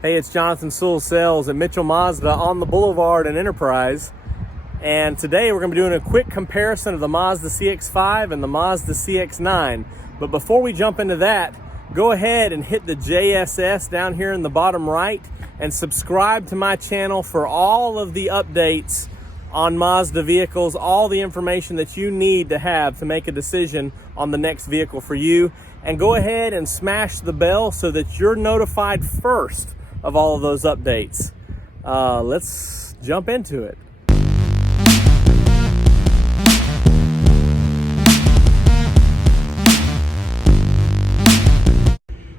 Hey, it's Jonathan Sewell Sales at Mitchell Mazda on the Boulevard in Enterprise. And today we're going to be doing a quick comparison of the Mazda CX-5 and the Mazda CX-9. But before we jump into that, go ahead and hit the JSS down here in the bottom right and subscribe to my channel for all of the updates on Mazda vehicles, all the information that you need to have to make a decision on the next vehicle for you. And go ahead and smash the bell so that you're notified first of all of those updates. Let's jump into it.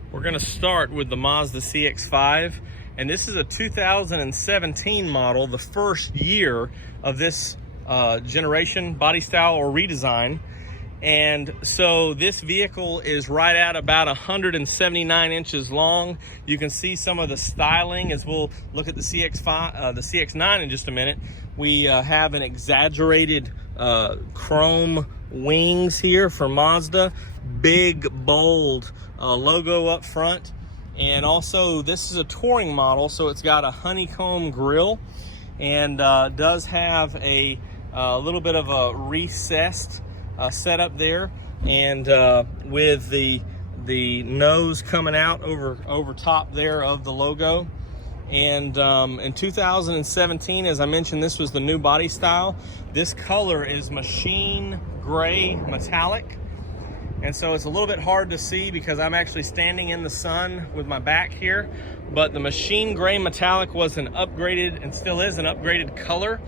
We're going to start with the Mazda CX-5, and this is a 2017 model, the first year of this generation, body style, or redesign. And so this vehicle is right at about 179 inches long. You can see some of the styling as we'll look at the CX-5, the CX-9 in just a minute. We have an exaggerated chrome wings here for Mazda, big bold logo up front, and also this is a touring model, so it's got a honeycomb grille and does have a little bit of a recessed setup there, and with the nose coming out over top there of the logo. And in 2017, as I mentioned, this was the new body style. This color is machine gray metallic, and so it's a little bit hard to see because I'm actually standing in the sun with my back here, but the machine gray metallic was an upgraded, and still is an upgraded color.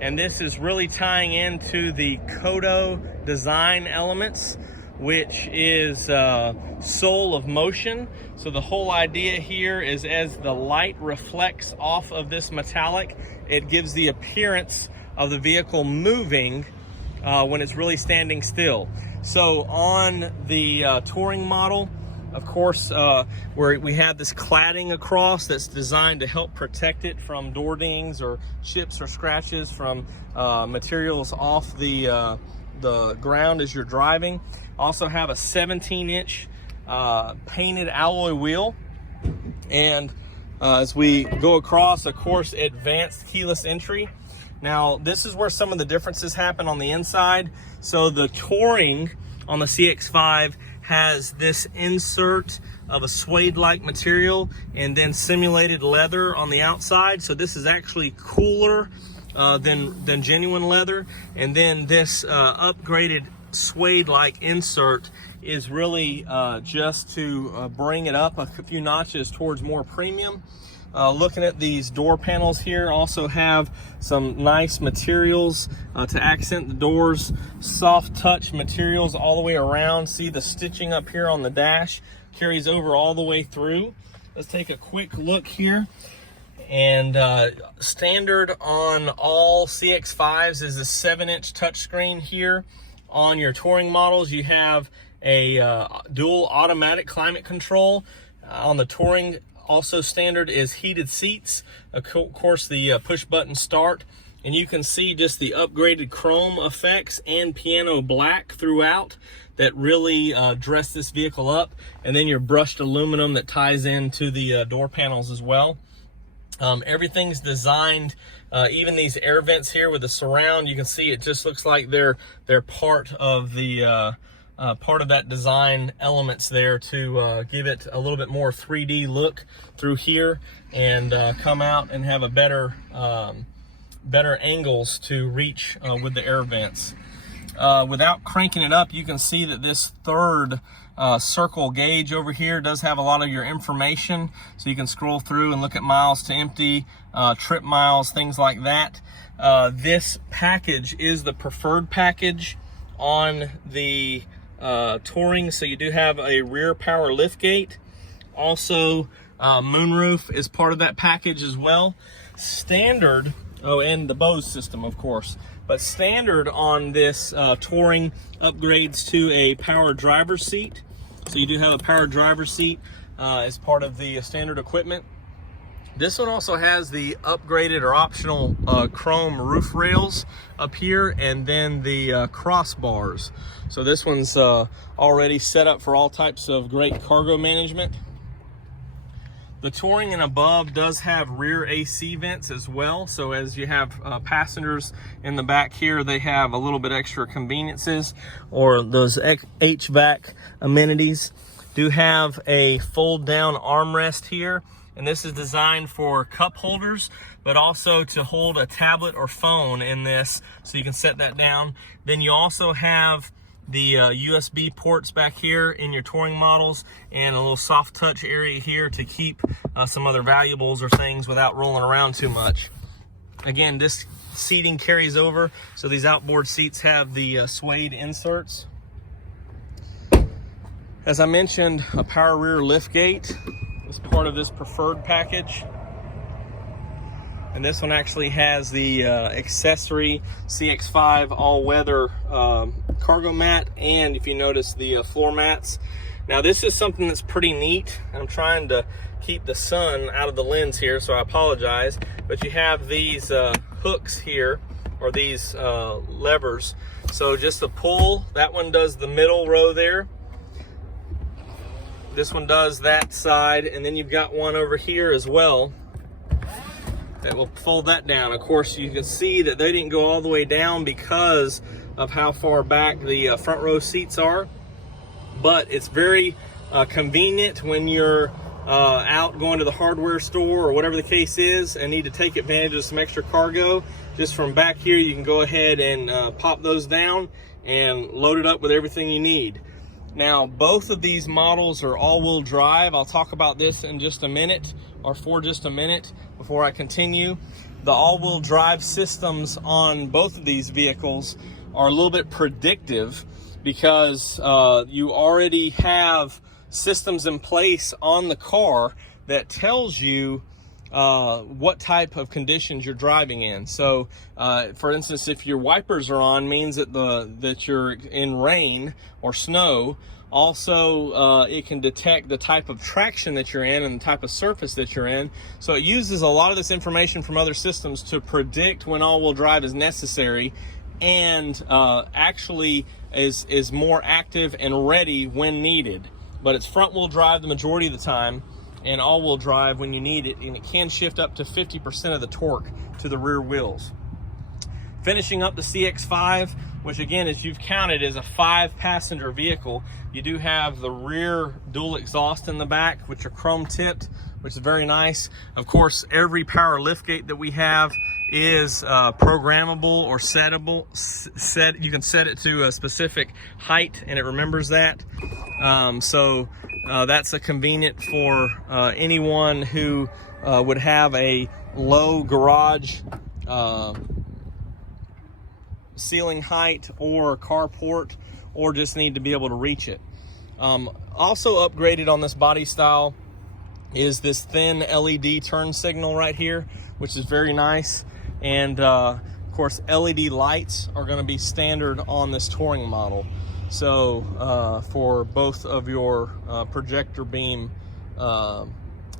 And this is really tying into the Kodo design elements, which is soul of motion. So the whole idea here is as the light reflects off of this metallic, it gives the appearance of the vehicle moving when it's really standing still. So on the touring model, of course, where we have this cladding across that's designed to help protect it from door dings or chips or scratches from materials off the ground as you're driving. Also have a 17-inch painted alloy wheel. And as we go across, of course, advanced keyless entry. Now, this is where some of the differences happen on the inside. So the Touring on the CX-5 has this insert of a suede-like material and then simulated leather on the outside. So this is actually cooler than genuine leather. And then this upgraded suede-like insert is really just to bring it up a few notches towards more premium. Looking at these door panels here, also have some nice materials to accent the doors. Soft touch materials all the way around. See the stitching up here on the dash carries over all the way through. Let's take a quick look here. And standard on all CX-5s is a 7-inch touchscreen here. On your touring models, you have a dual automatic climate control. On the touring, also standard is heated seats, of course the push button start, and you can see just the upgraded chrome effects and piano black throughout that really dress this vehicle up, and then your brushed aluminum that ties into the door panels as well. Everything's designed, even these air vents here with the surround, you can see it just looks like they're part of the part of that design elements there to give it a little bit more 3D look through here, and come out and have a better angles to reach with the air vents. Without cranking it up, you can see that this third circle gauge over here does have a lot of your information, so you can scroll through and look at miles to empty, trip miles, things like that. This package is the preferred package on the Touring, so you do have a rear power liftgate. Also, moonroof is part of that package as well. Standard, oh, and the Bose system, of course. But standard on this Touring upgrades to a power driver's seat. So you do have a power driver's seat as part of the standard equipment. This one also has the upgraded or optional chrome roof rails up here, and then the crossbars. So this one's already set up for all types of great cargo management. The Touring and above does have rear AC vents as well. So as you have passengers in the back here, they have a little bit extra conveniences, or those HVAC amenities. Do have a fold down armrest here. And this is designed for cup holders, but also to hold a tablet or phone in this, so you can set that down. Then you also have the USB ports back here in your Touring models, and a little soft touch area here to keep some other valuables or things without rolling around too much. Again, this seating carries over, so these outboard seats have the suede inserts. As I mentioned, a power rear liftgate is part of this preferred package. And this one actually has the accessory CX-5 all-weather cargo mat, and if you notice, the floor mats. Now this is something that's pretty neat. I'm trying to keep the sun out of the lens here, so I apologize. But you have these hooks here, or these levers. So just the pull, that one does the middle row there. This one does that side, and then you've got one over here as well that will fold that down. Of course, you can see that they didn't go all the way down because of how far back the front row seats are, but it's very convenient when you're out going to the hardware store or whatever the case is and need to take advantage of some extra cargo. Just from back here, you can go ahead and pop those down and load it up with everything you need. Now, both of these models are all-wheel drive. I'll talk about this in just a minute, or for just a minute before I continue. The all-wheel drive systems on both of these vehicles are a little bit predictive, because you already have systems in place on the car that tells you what type of conditions you're driving in. So for instance, if your wipers are on, means that that you're in rain or snow. Also, it can detect the type of traction that you're in and the type of surface that you're in. So it uses a lot of this information from other systems to predict when all-wheel drive is necessary, and actually is more active and ready when needed. But it's front-wheel drive the majority of the time, and all-wheel drive when you need it, and it can shift up to 50% of the torque to the rear wheels. Finishing up the CX-5, which again, as you've counted, is a 5-passenger vehicle. You do have the rear dual exhaust in the back, which are chrome tipped, which is very nice. Of course, every power liftgate that we have is programmable or settable. You can set it to a specific height, and it remembers that. That's a convenient for anyone who would have a low garage ceiling height or carport, or just need to be able to reach it. Also upgraded on this body style is this thin LED turn signal right here, which is very nice. And of course, LED lights are going to be standard on this Touring model. So for both of your projector beam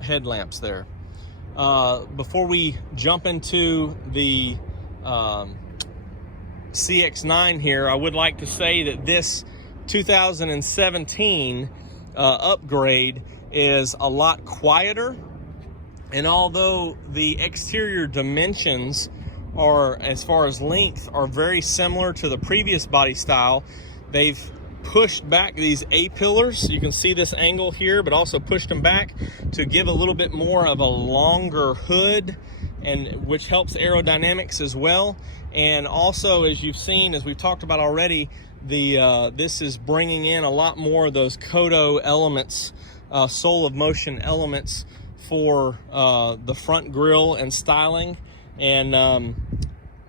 headlamps there. Before we jump into the CX-9 here, I would like to say that this 2017 upgrade is a lot quieter, and although the exterior dimensions are, as far as length, are very similar to the previous body style, they've pushed back these A-pillars. You can see this angle here, but also pushed them back to give a little bit more of a longer hood, and which helps aerodynamics as well. And also, as you've seen, as we've talked about already, this is bringing in a lot more of those Kodo elements, soul of motion elements for the front grille and styling. And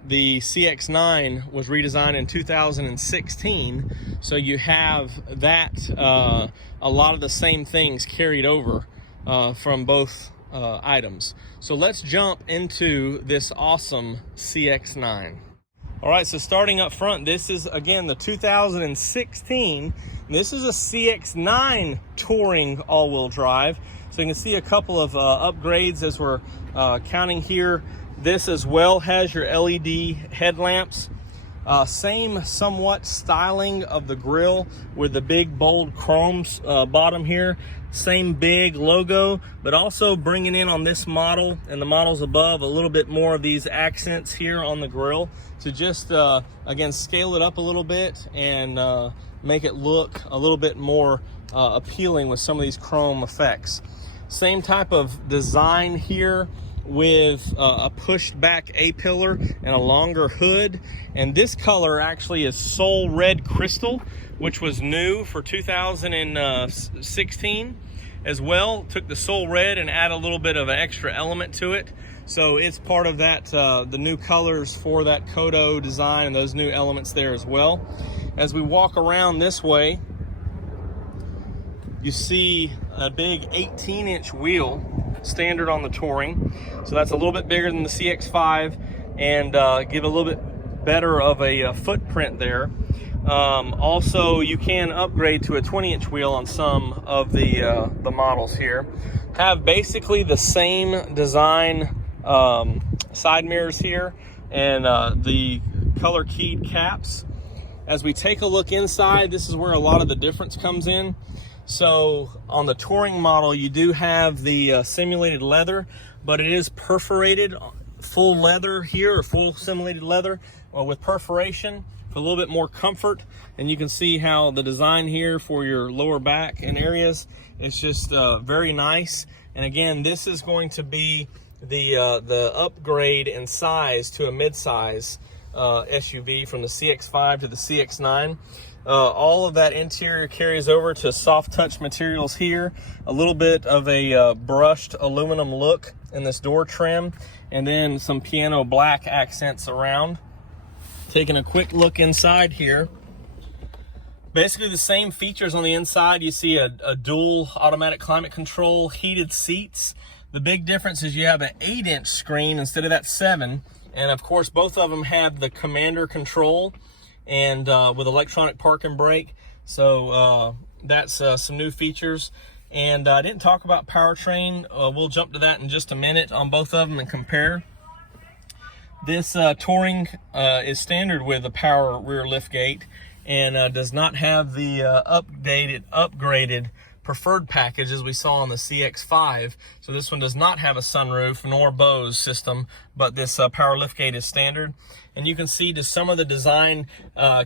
the CX-9 was redesigned in 2016, so you have that, a lot of the same things carried over from both items. So let's jump into this awesome CX-9. All right, so starting up front, this is again the 2016. This is a CX-9 Touring all-wheel drive. So you can see a couple of upgrades as we're counting here. This as well has your LED headlamps. Same somewhat styling of the grille with the big bold chrome bottom here. Same big logo, but also bringing in on this model and the models above a little bit more of these accents here on the grille to just, again, scale it up a little bit and make it look a little bit more appealing with some of these chrome effects. Same type of design here with a pushed back A-pillar and a longer hood. And this color actually is Soul Red Crystal, which was new for 2016 as well. Took the Soul Red and add a little bit of an extra element to it. So it's part of that, the new colors for that Kodo design and those new elements there as well. As we walk around this way, you see a big 18-inch wheel standard on the Touring. So that's a little bit bigger than the CX-5 and give a little bit better of a footprint there. Also, you can upgrade to a 20-inch wheel on some of the models here. Have basically the same design side mirrors here and the color keyed caps. As we take a look inside, this is where a lot of the difference comes in. So on the Touring model, you do have the simulated leather, but it is perforated full leather here, or full simulated leather with perforation for a little bit more comfort. And you can see how the design here for your lower back and areas, it's just very nice. And again, this is going to be the upgrade in size to a midsize SUV from the CX-5 to the CX-9. All of that interior carries over to soft touch materials here, a little bit of a brushed aluminum look in this door trim, and then some piano black accents around. Taking a quick look inside here, basically the same features on the inside. You see a dual automatic climate control, heated seats. The big difference is you have an 8-inch screen instead of that 7, and of course both of them have the Commander control and with electronic park and brake. So that's some new features. And I didn't talk about powertrain. We'll jump to that in just a minute on both of them and compare. This Touring is standard with a power rear liftgate and does not have the upgraded preferred package as we saw on the CX-5. So this one does not have a sunroof nor Bose system, but this power liftgate is standard. And you can see just some of the design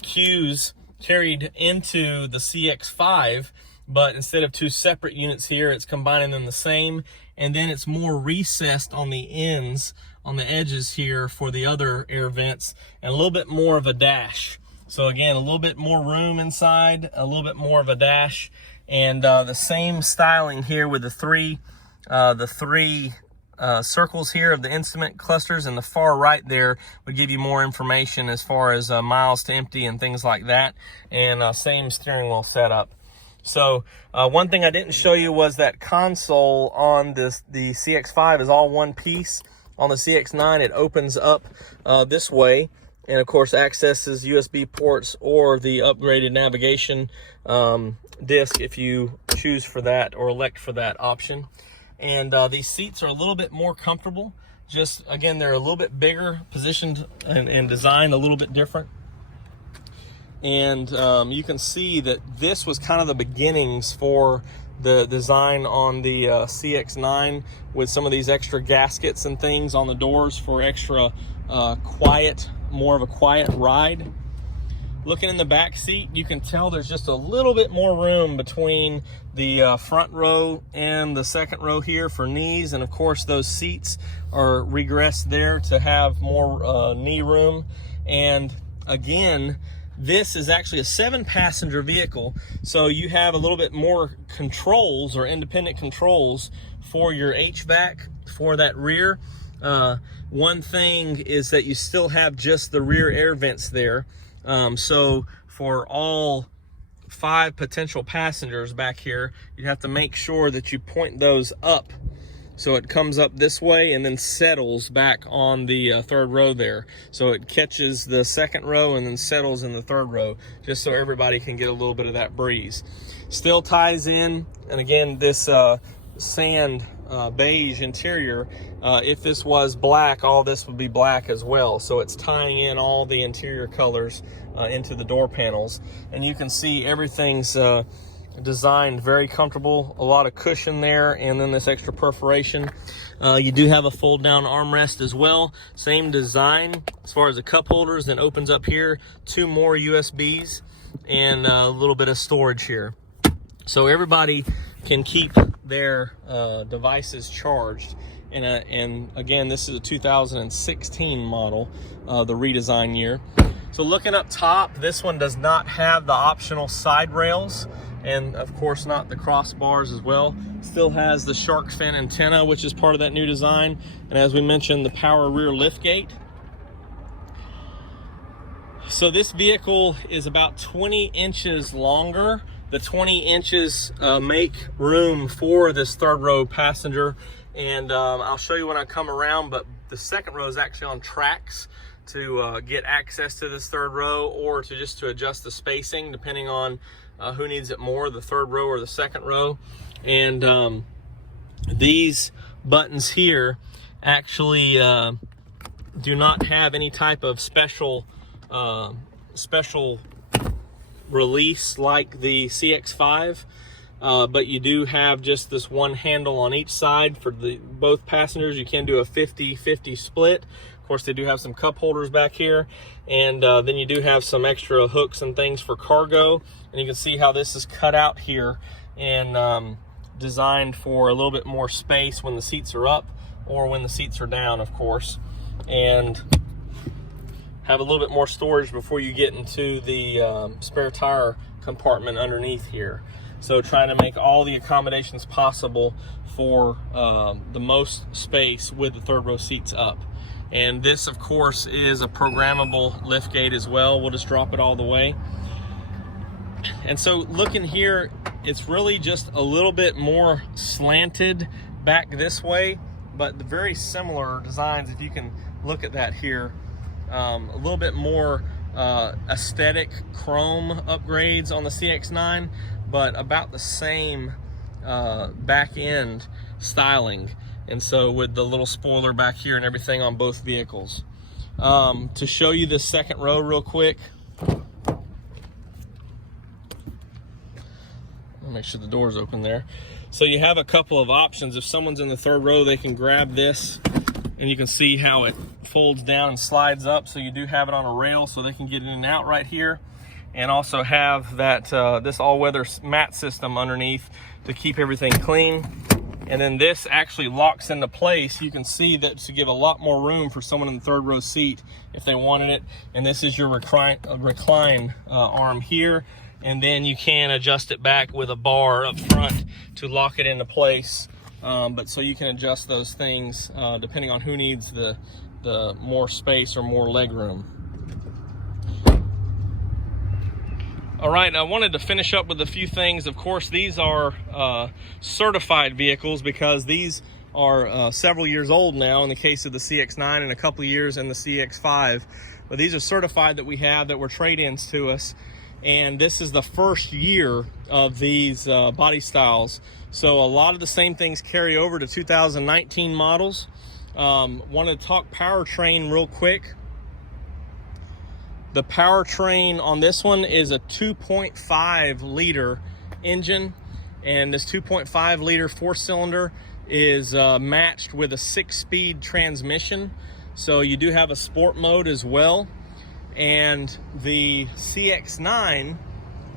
cues carried into the CX-5, but instead of two separate units here, it's combining them the same. And then it's more recessed on the ends, on the edges here for the other air vents, and a little bit more of a dash. So again, a little bit more room inside, a little bit more of a dash. And the same styling here with the three circles here of the instrument clusters, and the far right there would give you more information as far as miles to empty and things like that. And same steering wheel setup. So one thing I didn't show you was that console on the CX-5 is all one piece. On the CX-9, it opens up this way, and of course accesses USB ports or the upgraded navigation disc if you choose for that or elect for that option. And these seats are a little bit more comfortable. Just again, they're a little bit bigger, positioned and designed a little bit different. And you can see that this was kind of the beginnings for the design on the CX-9 with some of these extra gaskets and things on the doors for extra quiet, more of a quiet ride. Looking in the back seat, you can tell there's just a little bit more room between the front row and the second row here for knees. And of course, those seats are regressed there to have more knee room. And again, this is actually a 7-passenger vehicle. So you have a little bit more controls or independent controls for your HVAC for that rear. One thing is that you still have just the rear air vents there. So for all 5 potential passengers back here, you have to make sure that you point those up so it comes up this way and then settles back on the third row there. So it catches the second row and then settles in the third row, just so everybody can get a little bit of that breeze. Still ties in, and again, this sand beige interior. If this was black, all this would be black as well. So it's tying in all the interior colors into the door panels. And you can see everything's designed very comfortable, a lot of cushion there, and then this extra perforation. You do have a fold down armrest as well, same design as far as the cup holders, then opens up here, 2 more USBs and a little bit of storage here, so everybody can keep their devices charged. And again, this is a 2016 model, the redesign year. So looking up top, this one does not have the optional side rails, and of course not the crossbars as well. Still has the shark fin antenna, which is part of that new design, and as we mentioned, the power rear lift gate. So this vehicle is about 20 inches longer. The 20 inches make room for this third row passenger, and I'll show you when I come around, but the second row is actually on tracks to get access to this third row, or to adjust the spacing depending on who needs it more, the third row or the second row. And these buttons here actually do not have any type of special release like the CX-5, but you do have just this one handle on each side for both passengers. You can do a 50-50 split. Of course, they do have some cup holders back here, and then you do have some extra hooks and things for cargo. And you can see how this is cut out here and designed for a little bit more space when the seats are up or when the seats are down, of course, and have a little bit more storage before you get into the spare tire compartment underneath here. So trying to make all the accommodations possible for the most space with the third row seats up. And this, of course, is a programmable lift gate as well. We'll just drop it all the way. And so looking here, it's really just a little bit more slanted back this way, but the very similar designs, if you can look at that here. A little bit more aesthetic chrome upgrades on the CX-9, but about the same back end styling. And so with the little spoiler back here and everything on both vehicles. To show you this second row real quick, I'll make sure the door's open there. So you have a couple of options. If someone's in the third row, they can grab this, and you can see how it folds down and slides up. So you do have it on a rail so they can get in and out right here, and also have that this all-weather mat system underneath to keep everything clean. And then this actually locks into place. You can see that to give a lot more room for someone in the third row seat if they wanted it. And this is your recline arm here. And then you can adjust it back with a bar up front to lock it into place. But so you can adjust those things depending on who needs the more space or more leg room. All right, I wanted to finish up with a few things. Of course, these are certified vehicles because these are several years old now in the case of the CX-9 and a couple of years in the CX-5. But these are certified that we have that were trade-ins to us. And this is the first year of these body styles. So a lot of the same things carry over to 2019 models. Want to talk powertrain real quick. The powertrain on this one is a 2.5 liter engine, and this 2.5 liter 4-cylinder is matched with a 6-speed transmission. So you do have a sport mode as well. And the CX-9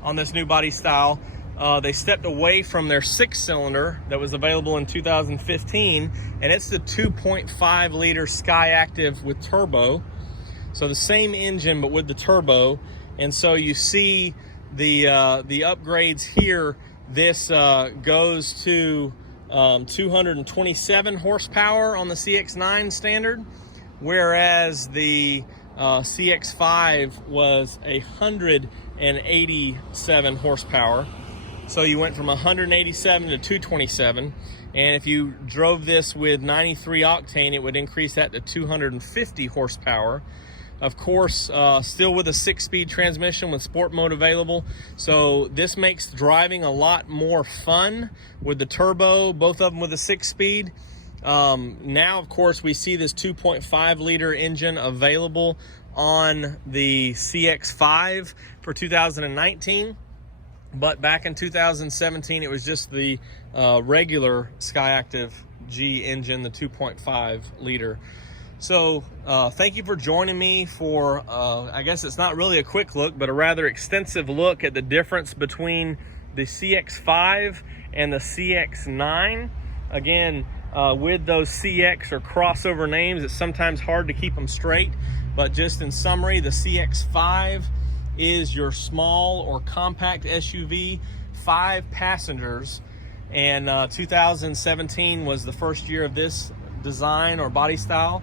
on this new body style, they stepped away from their 6-cylinder that was available in 2015, and it's the 2.5 liter SkyActiv with turbo. So the same engine, but with the turbo. And so you see the upgrades here. This goes to 227 horsepower on the CX-9 standard, whereas the CX-5 was 187 horsepower. So you went from 187 to 227. And if you drove this with 93 octane, it would increase that to 250 horsepower. Of course, still with a 6-speed transmission with sport mode available. So this makes driving a lot more fun with the turbo, both of them with a 6-speed. Now, of course, we see this 2.5 liter engine available on the CX-5 for 2019. But back in 2017, it was just the regular SkyActiv G engine, the 2.5 liter. So thank you for joining me for, I guess it's not really a quick look, but a rather extensive look at the difference between the CX-5 and the CX-9. Again, with those CX or crossover names, it's sometimes hard to keep them straight. But just in summary, the CX-5 is your small or compact SUV, 5 passengers. And 2017 was the first year of this design or body style.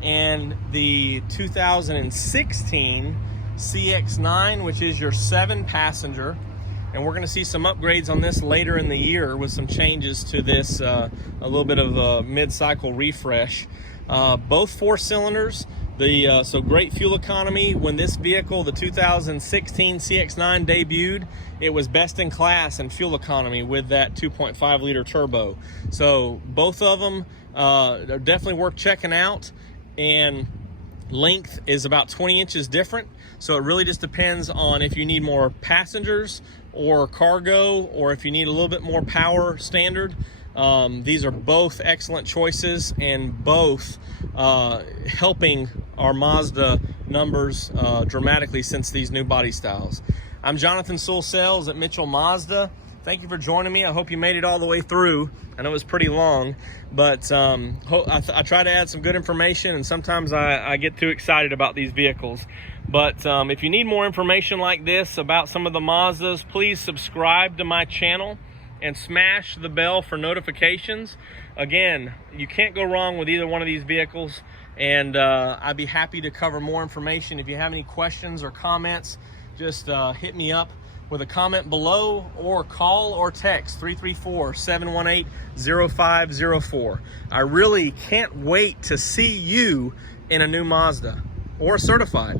And the 2016 CX-9, which is your 7 passenger, and we're going to see some upgrades on this later in the year with some changes to this, a little bit of a mid-cycle refresh. Both 4 cylinders, so great fuel economy. When this vehicle, the 2016 CX-9 debuted, it was best in class in fuel economy with that 2.5 liter turbo. So both of them are definitely worth checking out. And length is about 20 inches different. So it really just depends on if you need more passengers or cargo, or if you need a little bit more power standard. These are both excellent choices, and both helping our Mazda numbers dramatically since these new body styles. I'm Jonathan Sewell Sales at Mitchell Mazda. Thank you for joining me. I hope you made it all the way through. I know it was pretty long, but I try to add some good information, and sometimes I get too excited about these vehicles. But if you need more information like this about some of the Mazdas, please subscribe to my channel and smash the bell for notifications. Again, you can't go wrong with either one of these vehicles, and I'd be happy to cover more information. If you have any questions or comments, just hit me up with a comment below, or call or text 334-718-0504. I really can't wait to see you in a new Mazda or certified.